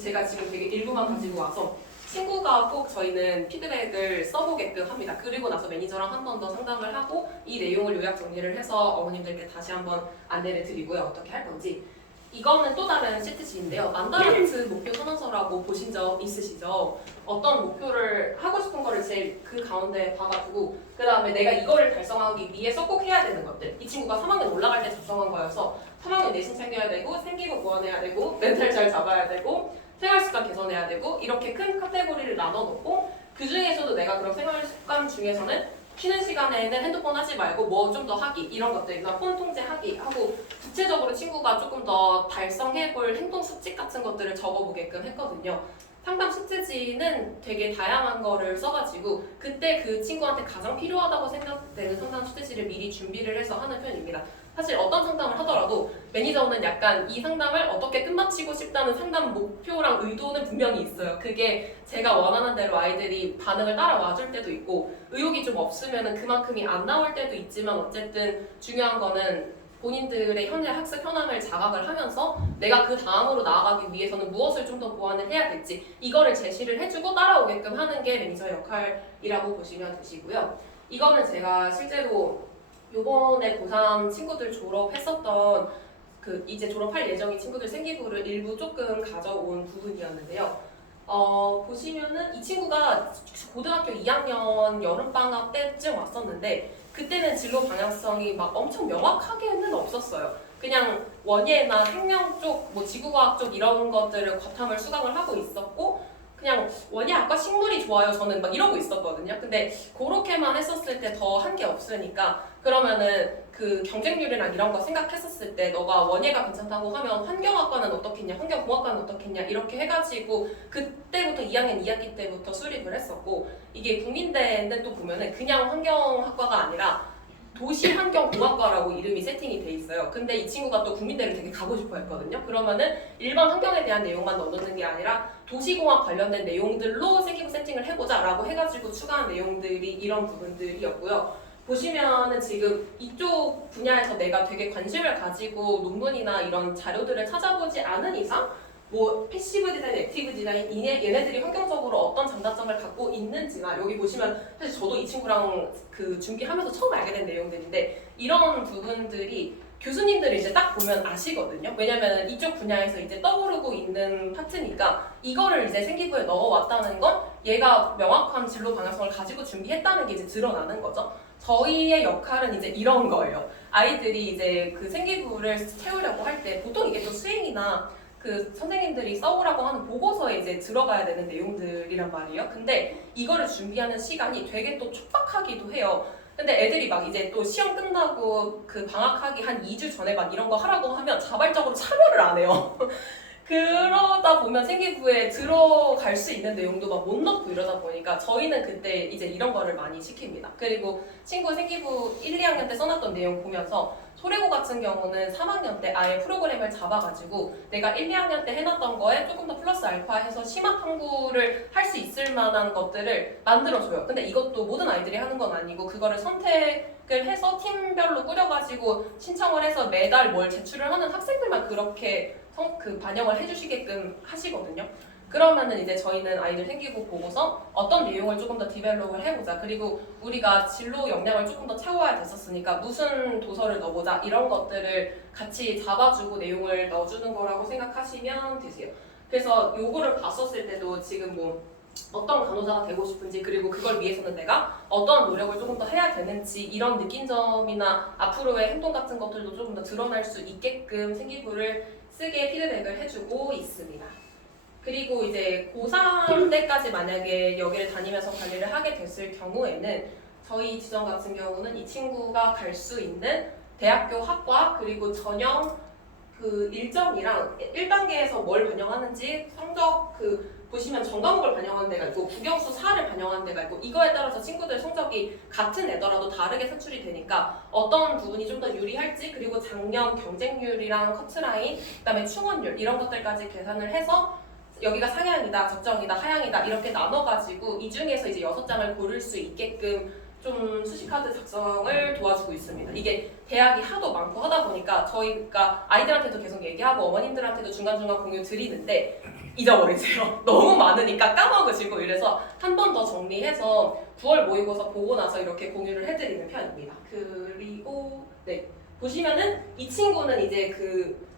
제가 지금 되게 일부만 가지고 와서 친구가 꼭 저희는 피드백을 써보게끔 합니다. 그리고 나서 매니저랑 한 번 더 상담을 하고 이 내용을 요약 정리를 해서 어머님들께 다시 한번 안내를 드리고요. 어떻게 할 건지. 이거는 또 다른 시트지인데요. 만다라트 목표 선언서라고 보신 적 있으시죠? 어떤 목표를 하고 싶은 거를 제일 그 가운데 봐가지고 그 다음에 내가 이거를 달성하기 위해서 꼭 해야 되는 것들. 이 친구가 3학년 올라갈 때 작성한 거여서 3학년 내신 챙겨야 되고, 생기부 보완해야 되고, 멘탈 잘 잡아야 되고, 생활습관 개선해야 되고, 이렇게 큰 카테고리를 나눠놓고 그 중에서도 내가 그런 생활습관 중에서는 쉬는 시간에는 핸드폰 하지 말고 뭐 좀 더 하기, 이런 것들이나 폰 통제하기 하고 구체적으로 친구가 조금 더 달성해볼 행동 수칙 같은 것들을 적어보게끔 했거든요. 상담 시트지는 되게 다양한 거를 써가지고 그때 그 친구한테 가장 필요하다고 생각되는 상담 시트지를 미리 준비를 해서 하는 편입니다. 사실 어떤 상담을 하더라도 매니저는 약간 이 상담을 어떻게 끝마치고 싶다는 상담 목표랑 의도는 분명히 있어요. 그게 제가 원하는 대로 아이들이 반응을 따라와줄 때도 있고, 의욕이 좀 없으면 그만큼이 안 나올 때도 있지만, 어쨌든 중요한 거는 본인들의 현재 학습 현황을 자각을 하면서 내가 그 다음으로 나아가기 위해서는 무엇을 좀 더 보완을 해야 될지 이거를 제시를 해주고 따라오게끔 하는 게 매니저의 역할이라고 보시면 되시고요. 이거는 제가 실제로 요번에 고3 친구들 졸업했었던 그 이제 졸업할 예정인 친구들 생기부를 일부 조금 가져온 부분이었는데요. 보시면은 이 친구가 고등학교 2학년 여름방학 때쯤 왔었는데 그때는 진로 방향성이 막 엄청 명확하게는 없었어요. 그냥 원예나 생명 쪽, 뭐 지구과학 쪽 이런 것들을 과탐을 수강을 하고 있었고, 그냥 원예학과 식물이 좋아요 저는 막 이러고 있었거든요. 근데 그렇게만 했었을 때 더 한 게 없으니까, 그러면은 그 경쟁률이랑 이런 거 생각했었을 때 너가 원예가 괜찮다고 하면 환경학과는 어떻겠냐, 환경공학과는 어떻겠냐 이렇게 해가지고 그때부터 2학년 2학기 때부터 수립을 했었고, 이게 국민대는 또 보면은 그냥 환경학과가 아니라 도시환경공학과라고 이름이 세팅이 돼 있어요. 근데 이 친구가 또 국민대를 되게 가고 싶어 했거든요. 그러면은 일반 환경에 대한 내용만 넣어놓는 게 아니라 도시공학 관련된 내용들로 생기부 세팅을 해보자 라고 해가지고 추가한 내용들이 이런 부분들이었고요. 보시면은 지금 이쪽 분야에서 내가 되게 관심을 가지고 논문이나 이런 자료들을 찾아보지 않은 이상 뭐 패시브 디자인, 액티브 디자인 얘네들이 환경적으로 어떤 장단점을 갖고 있는지나 여기 보시면 사실 저도 이 친구랑 그 준비하면서 처음 알게 된 내용들인데 이런 부분들이 교수님들이 이제 딱 보면 아시거든요. 왜냐면 이쪽 분야에서 이제 떠오르고 있는 파트니까 이거를 이제 생기부에 넣어왔다는 건 얘가 명확한 진로 방향성을 가지고 준비했다는 게 이제 드러나는 거죠. 저희의 역할은 이제 이런 거예요. 아이들이 이제 그 생기부를 채우려고 할 때 보통 이게 또 수행이나 그 선생님들이 써오라고 하는 보고서에 이제 들어가야 되는 내용들이란 말이에요. 근데 이거를 준비하는 시간이 되게 또 촉박하기도 해요. 근데 애들이 막 이제 또 시험 끝나고 그 방학하기 한 2주 전에 막 이런 거 하라고 하면 자발적으로 참여를 안 해요. 그러다 보면 생기부에 들어갈 수 있는 내용도 막 못 넣고 이러다 보니까 저희는 그때 이제 이런 거를 많이 시킵니다. 그리고 친구 생기부 1, 2학년 때 써놨던 내용 보면서 소래고 같은 경우는 3학년 때 아예 프로그램을 잡아가지고 내가 1, 2학년 때 해놨던 거에 조금 더 플러스 알파 해서 심화 탐구를 할 수 있을 만한 것들을 만들어줘요. 근데 이것도 모든 아이들이 하는 건 아니고 그거를 선택을 해서 팀별로 꾸려가지고 신청을 해서 매달 뭘 제출을 하는 학생들만 그렇게 반영을 해주시게끔 하시거든요. 그러면은 이제 저희는 아이들 생기부 보고서 어떤 내용을 조금 더 디벨롭을 해보자. 그리고 우리가 진로 역량을 조금 더 채워야 됐었으니까 무슨 도서를 넣어보자. 이런 것들을 같이 잡아주고 내용을 넣어주는 거라고 생각하시면 되세요. 그래서 요거를 봤었을 때도 지금 뭐 어떤 간호사가 되고 싶은지 그리고 그걸 위해서는 내가 어떤 노력을 조금 더 해야 되는지 이런 느낀 점이나 앞으로의 행동 같은 것들도 조금 더 드러날 수 있게끔 생기부를 쓰게 피드백을 해주고 있습니다. 그리고 이제 고3 때까지 만약에 여기를 다니면서 관리를 하게 됐을 경우에는 저희 지점 같은 경우는 이 친구가 갈 수 있는 대학교 학과 그리고 전형 그 일정이랑 1단계에서 뭘 반영하는지 성적 보시면 전과목을 반영하는 데가 있고 국영수 4를 반영하는 데가 있고 이거에 따라서 친구들 성적이 같은 애더라도 다르게 산출이 되니까 어떤 부분이 좀 더 유리할지 그리고 작년 경쟁률이랑 커트라인 그다음에 충원율 이런 것들까지 계산을 해서 여기가 상향이다, 적정이다, 하향이다 이렇게 나눠가지고 이 중에서 이제 6장을 고를 수 있게끔 좀 수식카드 작성을 도와주고 있습니다. 이게 대학이 하도 많고 하다 보니까 저희가 아이들한테도 계속 얘기하고 어머님들한테도 중간중간 공유 드리는데 잊어버리세요. 너무 많으니까 까먹으시고 이래서 한 번 더 정리해서 9월 모의고사 보고 나서 이렇게 공유를 해드리는 편입니다. 그리고 네 보시면은 이 친구는 이제 그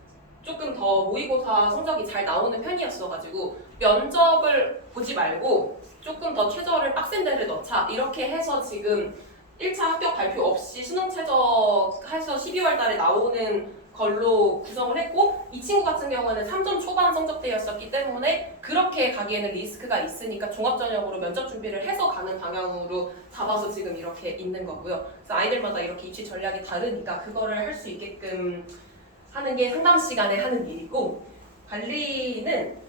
조금 더 모의고사 성적이 잘 나오는 편이었어가지고 면접을 보지 말고 조금 더 최저를 빡센 데를 넣자 이렇게 해서 지금 1차 합격 발표 없이 수능 최저해서 12월 달에 나오는 걸로 구성을 했고 이 친구 같은 경우는 3점 초반 성적대였었기 때문에 그렇게 가기에는 리스크가 있으니까 종합전형으로 면접 준비를 해서 가는 방향으로 잡아서 지금 이렇게 있는 거고요. 그래서 아이들마다 이렇게 입시 전략이 다르니까 그거를 할 수 있게끔 하는 게 상담 시간에 하는 일이고 관리는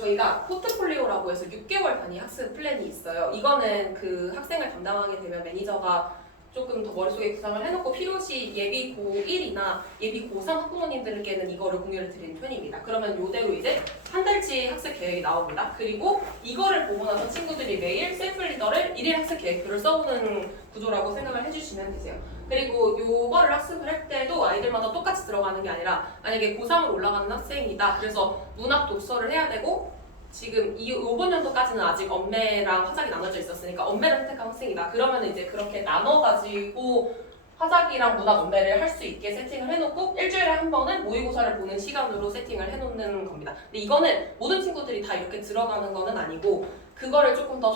저희가 포트폴리오라고 해서 6개월 단위 학습 플랜이 있어요. 이거는 그 학생을 담당하게 되면 매니저가 조금 더 머릿속에 구상을 해놓고 필요시 예비 고1이나 예비 고3 학부모님들께는 이거를 공유를 드리는 편입니다. 그러면 이대로 이제 한 달치 학습 계획이 나옵니다. 그리고 이거를 보고 나서 친구들이 매일 셀프 리더를 1일 학습 계획표를 써오는 구조라고 생각을 해주시면 되세요. 그리고 요거를 학습을 할 때도 아이들마다 똑같이 들어가는 게 아니라 만약에 고3으로 올라가는 학생이다. 그래서 문학 독서를 해야 되고 지금 이번 연도까지는 아직 엄매랑 화작이 나눠져 있었으니까 엄매를 선택한 학생이다. 그러면 이제 그렇게 나눠가지고 화작이랑 문학 엄매를 할 수 있게 세팅을 해놓고 일주일에 한 번은 모의고사를 보는 시간으로 세팅을 해놓는 겁니다. 근데 이거는 모든 친구들이 다 이렇게 들어가는 거는 아니고 그거를 조금 더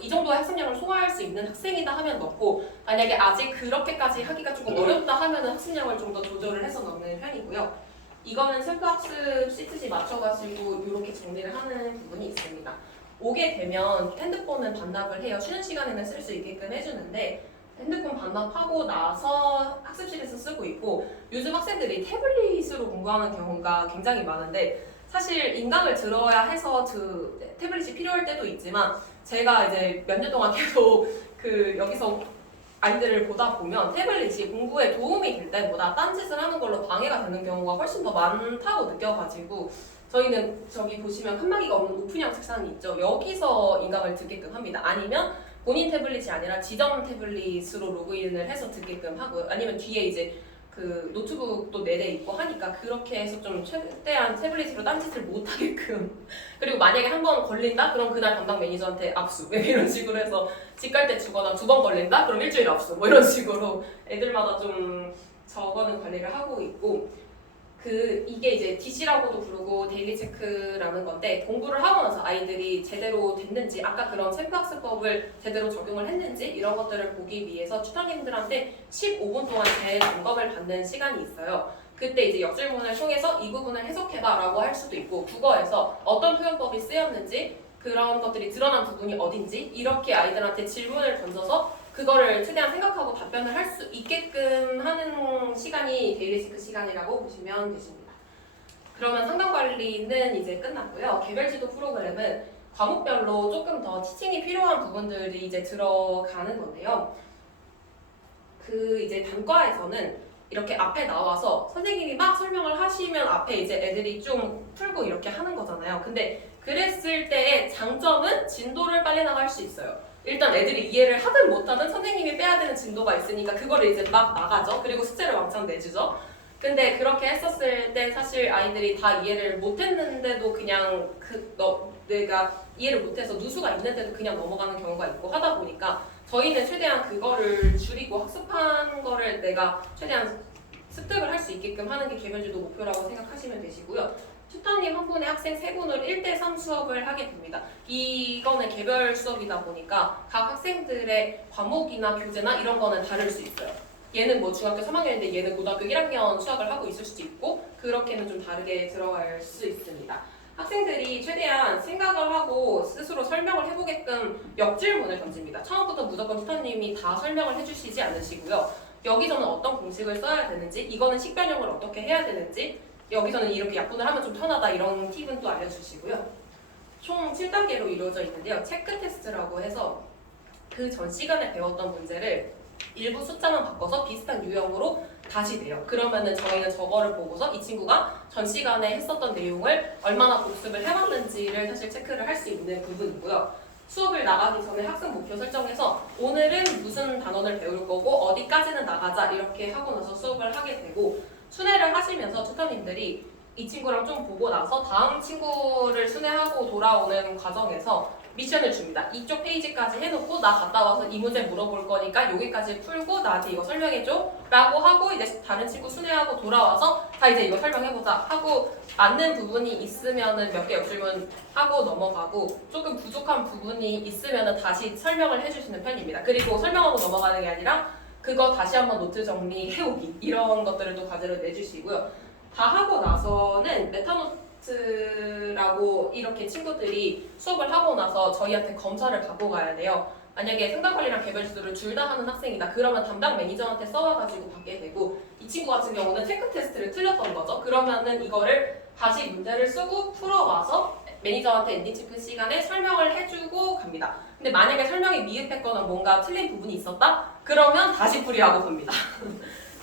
이 정도의 학습량을 소화할 수 있는 학생이다 하면 넣고 만약에 아직 그렇게까지 하기가 조금 어렵다 하면 학습량을 좀 더 조절을 해서 넣는 편이고요. 이거는 셀프학습 시트지 맞춰가지고 이렇게 정리를 하는 부분이 있습니다. 오게 되면 핸드폰은 반납을 해요. 쉬는 시간에는 쓸 수 있게끔 해주는데 핸드폰 반납하고 나서 학습실에서 쓰고 있고 요즘 학생들이 태블릿으로 공부하는 경우가 굉장히 많은데 사실 인강을 들어야 해서 태블릿이 필요할 때도 있지만 제가 이제 몇 년 동안 계속 여기서 아이들을 보다 보면 태블릿이 공부에 도움이 될 때보다 딴짓을 하는 걸로 방해가 되는 경우가 훨씬 더 많다고 느껴가지고 저희는 저기 보시면 칸막이가 없는 오픈형 책상이 있죠. 여기서 인강을 듣게끔 합니다. 아니면 본인 태블릿이 아니라 지점 태블릿으로 로그인을 해서 듣게끔 하고요. 아니면 뒤에 이제 그 노트북도 4대 있고 하니까 그렇게 해서 좀 최대한 태블릿으로 딴짓을 못하게끔 그리고 만약에 한 번 걸린다? 그럼 그날 담당 매니저한테 압수 이런 식으로 해서 집 갈 때 주거나 2번 걸린다? 그럼 일주일 압수 뭐 이런 식으로 애들마다 좀 적어는 관리를 하고 있고 이게 이제 DC라고도 부르고 데일리 체크라는 건데 공부를 하고 나서 아이들이 제대로 됐는지 아까 그런 챔프학습법을 제대로 적용을 했는지 이런 것들을 보기 위해서 튜터님들한테 15분 동안 재점검을 받는 시간이 있어요. 그때 이제 역질문을 통해서 이 부분을 해석해봐라고 할 수도 있고 국어에서 어떤 표현법이 쓰였는지 그런 것들이 드러난 부분이 어딘지 이렇게 아이들한테 질문을 던져서 그거를 최대한 생각하고 답변을 할 수 있게끔 하는 시간이 데일리 체크 시간이라고 보시면 되십니다. 그러면 상담 관리는 이제 끝났고요. 개별 지도 프로그램은 과목별로 조금 더 티칭이 필요한 부분들이 이제 들어가는 건데요. 이제 단과에서는 이렇게 앞에 나와서 선생님이 막 설명을 하시면 앞에 이제 애들이 좀 풀고 이렇게 하는 거잖아요. 근데 그랬을 때의 장점은 진도를 빨리 나갈 수 있어요. 일단 애들이 이해를 하든 못하든 선생님이 빼야 되는 진도가 있으니까 그거를 이제 막 나가죠. 그리고 숙제를 왕창 내주죠. 근데 그렇게 했었을 때 사실 아이들이 다 이해를 못했는데도 그냥 내가 이해를 못해서 누수가 있는데도 그냥 넘어가는 경우가 있고 하다 보니까 저희는 최대한 그거를 줄이고 학습한 거를 내가 최대한 습득을 할 수 있게끔 하는 게 개별지도 목표라고 생각하시면 되시고요. 튜터님 한 분의 학생 3분을 1대3 수업을 하게 됩니다. 이거는 개별 수업이다 보니까 각 학생들의 과목이나 교재나 이런 거는 다를 수 있어요. 얘는 뭐 중학교 3학년인데 얘는 고등학교 1학년 수학을 하고 있을 수도 있고 그렇게는 좀 다르게 들어갈 수 있습니다. 학생들이 최대한 생각을 하고 스스로 설명을 해보게끔 역질문을 던집니다. 처음부터 무조건 튜터님이 다 설명을 해주시지 않으시고요. 여기서는 어떤 공식을 써야 되는지 이거는 식별형을 어떻게 해야 되는지 여기서는 이렇게 약분을 하면 좀 편하다 이런 팁은 또 알려주시고요. 총 7단계로 이루어져 있는데요. 체크 테스트라고 해서 그 전 시간에 배웠던 문제를 일부 숫자만 바꿔서 비슷한 유형으로 다시 내요. 그러면은 저희는 저거를 보고서 이 친구가 전 시간에 했었던 내용을 얼마나 복습을 해왔는지를 사실 체크를 할 수 있는 부분이고요. 수업을 나가기 전에 학습 목표 설정해서 오늘은 무슨 단원을 배울 거고 어디까지는 나가자 이렇게 하고 나서 수업을 하게 되고 순회를 하시면서 튜터님들이 이 친구랑 좀 보고 나서 다음 친구를 순회하고 돌아오는 과정에서 미션을 줍니다. 이쪽 페이지까지 해놓고 나 갔다 와서 이 문제 물어볼 거니까 여기까지 풀고 나한테 이거 설명해줘 라고 하고 이제 다른 친구 순회하고 돌아와서 자 이제 이거 설명해보자 하고 맞는 부분이 있으면은 몇 개 역질문 하고 넘어가고 조금 부족한 부분이 있으면은 다시 설명을 해주시는 편입니다. 그리고 설명하고 넘어가는 게 아니라 그거 다시 한번 노트 정리해오기 이런 것들을 또 과제로 내주시고요. 다 하고 나서는 메타노트라고 이렇게 친구들이 수업을 하고 나서 저희한테 검사를 받고 가야 돼요. 만약에 상담관리랑 개별지도를 둘 다 하는 학생이다. 그러면 담당 매니저한테 써와가지고 받게 되고 이 친구 같은 경우는 체크 테스트를 틀렸던 거죠. 그러면은 이거를 다시 문제를 쓰고 풀어와서 매니저한테 엔딩 체크 시간에 설명을 해주고 갑니다. 근데 만약에 설명이 미흡했거나 뭔가 틀린 부분이 있었다? 그러면 다시 풀이하고 갑니다.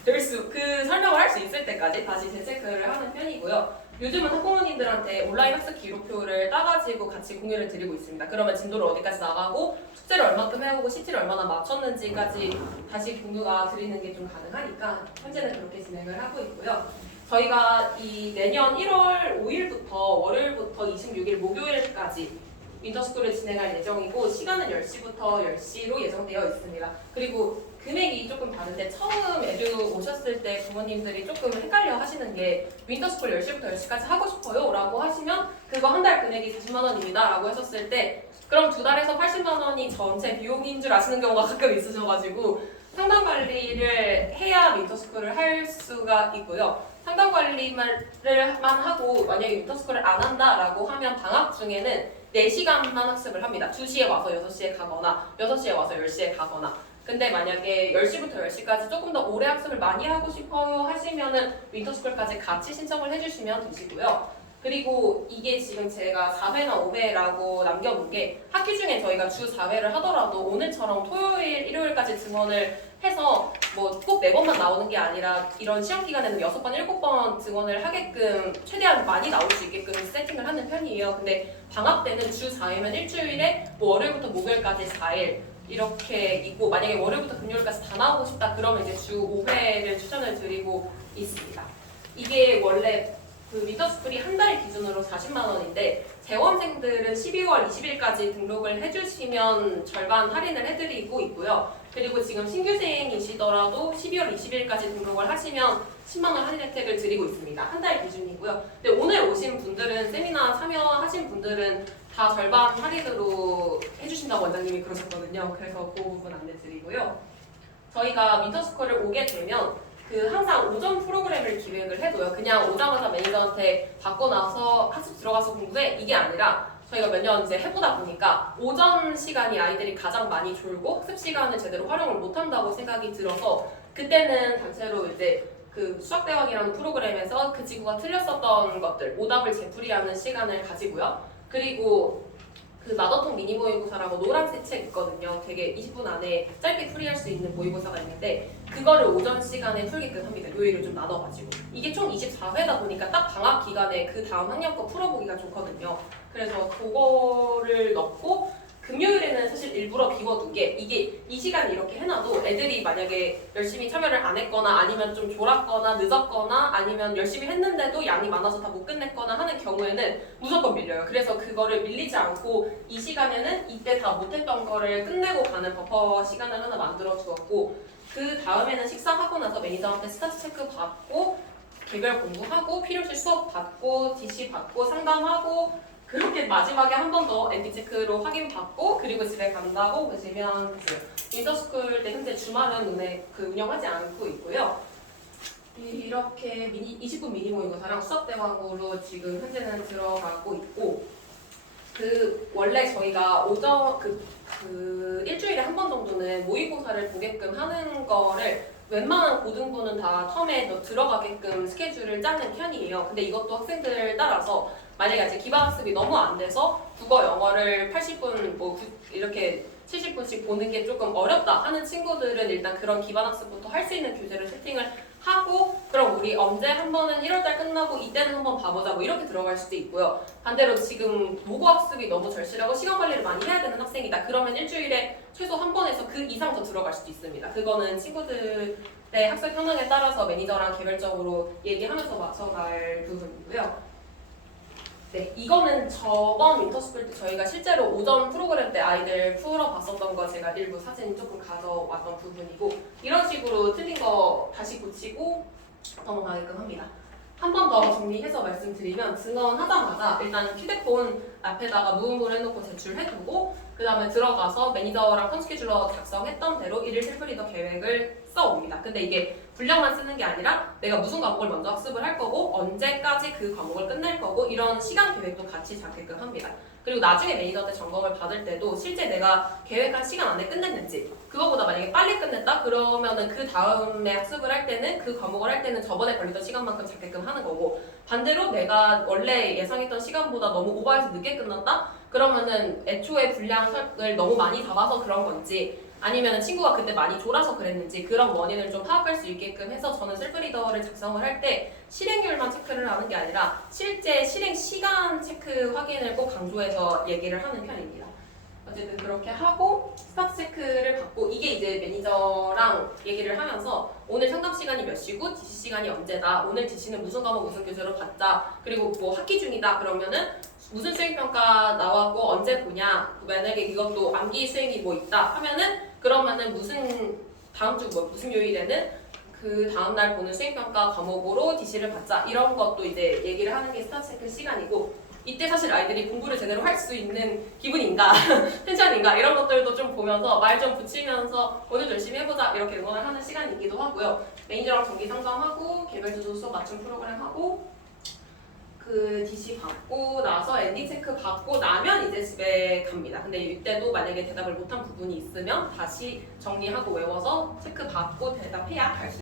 그 설명을 할 수 있을 때까지 다시 재체크를 하는 편이고요. 요즘은 학부모님들한테 온라인 학습 기록표를 따가지고 같이 공유를 드리고 있습니다. 그러면 진도를 어디까지 나가고 숙제를 얼마큼 해오고 CT를 얼마나 맞췄는지까지 다시 공유가 드리는 게 좀 가능하니까 현재는 그렇게 진행을 하고 있고요. 저희가 이 내년 1월 5일부터 월요일부터 26일 목요일까지 윈터스쿨을 진행할 예정이고 시간은 10시부터 10시로 예정되어 있습니다. 그리고 금액이 조금 다른데 처음 에듀 오셨을 때 부모님들이 조금 헷갈려 하시는 게 윈터스쿨 10시부터 10시까지 하고 싶어요 라고 하시면 그거 한 달 금액이 40만 원입니다 라고 하셨을 때 그럼 2달에서 80만 원이 전체 비용인 줄 아시는 경우가 가끔 있으셔가지고 상담 관리를 해야 윈터스쿨을 할 수가 있고요. 상담 관리만 하고 만약에 윈터스쿨을 안 한다라고 하면 방학 중에는 4시간만 학습을 합니다. 2시에 와서 6시에 가거나 6시에 와서 10시에 가거나 근데 만약에 10시부터 10시까지 조금 더 오래 학습을 많이 하고 싶어요 하시면은 윈터스쿨까지 같이 신청을 해주시면 되시고요. 그리고 이게 지금 제가 4회나 5회라고 남겨놓은 게 학기 중에 저희가 주 4회를 하더라도 오늘처럼 토요일, 일요일까지 증원을 해서 뭐 꼭 4번만 나오는 게 아니라 이런 시험 기간에는 6번, 7번 증원을 하게끔 최대한 많이 나올 수 있게끔 세팅을 하는 편이에요. 근데 방학 때는 주 4회면 일주일에 뭐 월요일부터 목요일까지 4일 이렇게 있고 만약에 월요일부터 금요일까지 다 나오고 싶다 그러면 이제 주 5회를 추천을 드리고 있습니다. 이게 원래 그 리더스쿨이 한 달 기준으로 40만 원인데 재원생들은 12월 20일까지 등록을 해주시면 절반 할인을 해드리고 있고요. 그리고 지금 신규생이시더라도 12월 20일까지 등록을 하시면 10만 원 할인 혜택을 드리고 있습니다. 한 달 기준이고요. 근데 오늘 오신 분들은 세미나 참여하신 분들은 다 절반 할인으로 해주신다고 원장님이 그러셨거든요. 그래서 그 부분 안내드리고요. 저희가 윈터스쿨을 오게 되면 그 항상 오전 프로그램을 기획을 해둬요. 그냥 오자마자 매니저한테 받고 나서 학습 들어가서 공부해 이게 아니라 저희가 몇 년 이제 해보다 보니까 오전 시간이 아이들이 가장 많이 졸고 학습 시간을 제대로 활용을 못한다고 생각이 들어서 그때는 단체로 이제 그 수학대왕이라는 프로그램에서 그 지구가 틀렸었던 것들 오답을 재풀이하는 시간을 가지고요. 그리고 그 마더통 미니 모의고사라고 노란색 책 있거든요. 되게 20분 안에 짧게 풀이할 수 있는 모의고사가 있는데 그거를 오전 시간에 풀게끔 합니다. 요일을 좀 나눠가지고 이게 총 24회다 보니까 딱 방학 기간에 그 다음 학년 거 풀어보기가 좋거든요. 그래서 그거를 넣고 금요일에는 사실 일부러 비워둔 게 이게 이 시간 이렇게 해놔도 애들이 만약에 열심히 참여를 안 했거나 아니면 좀 졸았거나 늦었거나 아니면 열심히 했는데도 양이 많아서 다 못 끝냈거나 하는 경우에는 무조건 밀려요. 그래서 그거를 밀리지 않고 이 시간에는 이때 다 못했던 거를 끝내고 가는 버퍼 시간을 하나 만들어 두었고 그 다음에는 식사하고 나서 매니저한테 스타트 체크 받고 개별 공부하고 필요시 수업 받고 DC 받고 상담하고 그렇게 마지막에 한 번 더 엔디 체크로 확인 받고 그리고 집에 간다고 보시면 돼요. 윈터스쿨 때 현재 주말은 운영하지 않고 있고요. 이렇게 20분 미니 모의고사랑 수학대왕으로 지금 현재는 들어가고 있고 그 원래 저희가 오전 일주일에 한 번 정도는 모의고사를 보게끔 하는 거를 웬만한 고등부는 다 텀에 들어가게끔 스케줄을 짜는 편이에요. 근데 이것도 학생들 따라서 만약에 아직 기반학습이 너무 안 돼서 국어, 영어를 80분 이렇게 70분씩 보는 게 조금 어렵다 하는 친구들은 일단 그런 기반학습부터 할 수 있는 교재를 세팅을 하고 그럼 우리 언제 한 번은 1월달 끝나고 이때는 한번 봐보자 이렇게 들어갈 수도 있고요. 반대로 지금 모고학습이 너무 절실하고 시간 관리를 많이 해야 되는 학생이다. 그러면 일주일에 최소 한 번에서 그 이상 더 들어갈 수도 있습니다. 그거는 친구들의 학습 현황에 따라서 매니저랑 개별적으로 얘기하면서 맞춰갈 부분이고요. 네, 이거는 저번 윈터스쿨 때 저희가 실제로 오전 프로그램 때 아이들 풀어봤었던 거 제가 일부 사진 조금 가져왔던 부분이고 이런 식으로 틀린 거 다시 고치고 넘어가게끔 합니다. 한 번 더 정리해서 말씀드리면 증언하자마자 일단 휴대폰 앞에다가 무음으로 해놓고 제출해두고 그 다음에 들어가서 매니저랑 펀스케줄러 작성했던 대로 1일 셀프리더 계획을 써옵니다. 근데 이게 분량만 쓰는 게 아니라 내가 무슨 과목을 먼저 학습을 할 거고 언제까지 그 과목을 끝낼 거고 이런 시간 계획도 같이 잡게끔 합니다. 그리고 나중에 매니저한테 점검을 받을 때도 실제 내가 계획한 시간 안에 끝냈는지 그거보다 만약에 빨리 끝냈다 그러면은 그 다음에 학습을 할 때는 그 과목을 할 때는 저번에 걸리던 시간만큼 잡게끔 하는 거고 반대로 내가 원래 예상했던 시간보다 너무 오버해서 늦게 끝났다 그러면은 애초에 분량을 너무 많이 잡아서 그런 건지 아니면 친구가 그때 많이 졸아서 그랬는지 그런 원인을 좀 파악할 수 있게끔 해서 저는 셀프리더를 작성을 할 때 실행률만 체크를 하는 게 아니라 실제 실행 시간 체크 확인을 꼭 강조해서 얘기를 하는 편입니다. 어쨌든 그렇게 하고 스타트 체크를 받고 이게 이제 매니저랑 얘기를 하면서 오늘 상담 시간이 몇 시고 DC 시간이 언제다 오늘 DC는 무슨 과목 무슨 교재로 받자 그리고 뭐 학기 중이다 그러면은 무슨 수행평가 나왔고 언제 보냐 만약에 이것도 암기 수행이 뭐 있다 하면은 그러면은 무슨 다음 주 무슨 요일에는 그 다음날 보는 수행평가 과목으로 DC를 받자 이런 것도 이제 얘기를 하는 게 스타트 체크 시간이고 이때 사실 아이들이 공부를 제대로 할 수 있는 기분인가 텐션인가 이런 것들도 좀 보면서 말 좀 붙이면서 오늘 열심히 해보자 이렇게 응원을 하는 시간이기도 하고요. 매니저랑 정기 상담하고 개별주도 수업 맞춤 프로그램 하고 그 DC 받고 나서 엔딩 체크 받고 나면 이제 집에 갑니다. 근데 이때도 만약에 대답을 못한 부분이 있으면 다시 정리하고 외워서 체크 받고 대답해야 갈 수